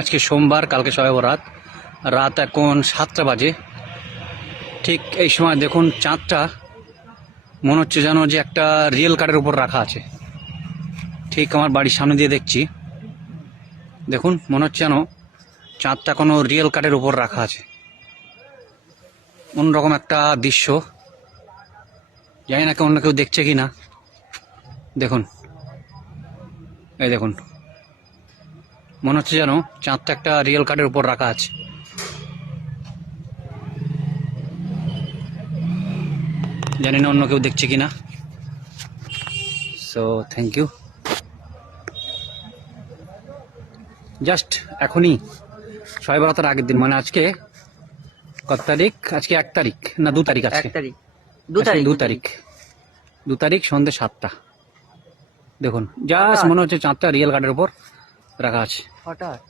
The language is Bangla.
আজকে সোমবার, কালকে শবে বরাত। রাত এখন 7টা বাজে। ঠিক এই সময় দেখুন চাঁদটা মনে হচ্ছে যেন যে একটা রিয়েল কার্ডের উপর রাখা আছে। ঠিক আমার বাড়ির সামনে দিয়ে দেখছি, দেখুন মনে হচ্ছে যেন চাঁদটা কোনো রিয়েল কার্ডের উপর রাখা আছে। অন্যরকম একটা দৃশ্য, জানি না অন্য কেউ দেখছে কি না। দেখুন, এই দেখুন, মনে হচ্ছে যেন চাঁদটা একটা রিয়েল কার্ডের উপর রাখা আছে। জানি না অন্য কেউ দেখছে কি না। So thank you. জাস্ট এখনই শবে বরাতের আগের দিন, মানে আজকে কত তারিখ? আজকে 1 তারিখ না 2 তারিখ? আজকে 2 তারিখ সন্ধ্যে 7টা। দেখুন জাস্ট মনে হচ্ছে চাঁদটা রিয়েল কার্ডের উপর রাখা আছে। হঠাৎ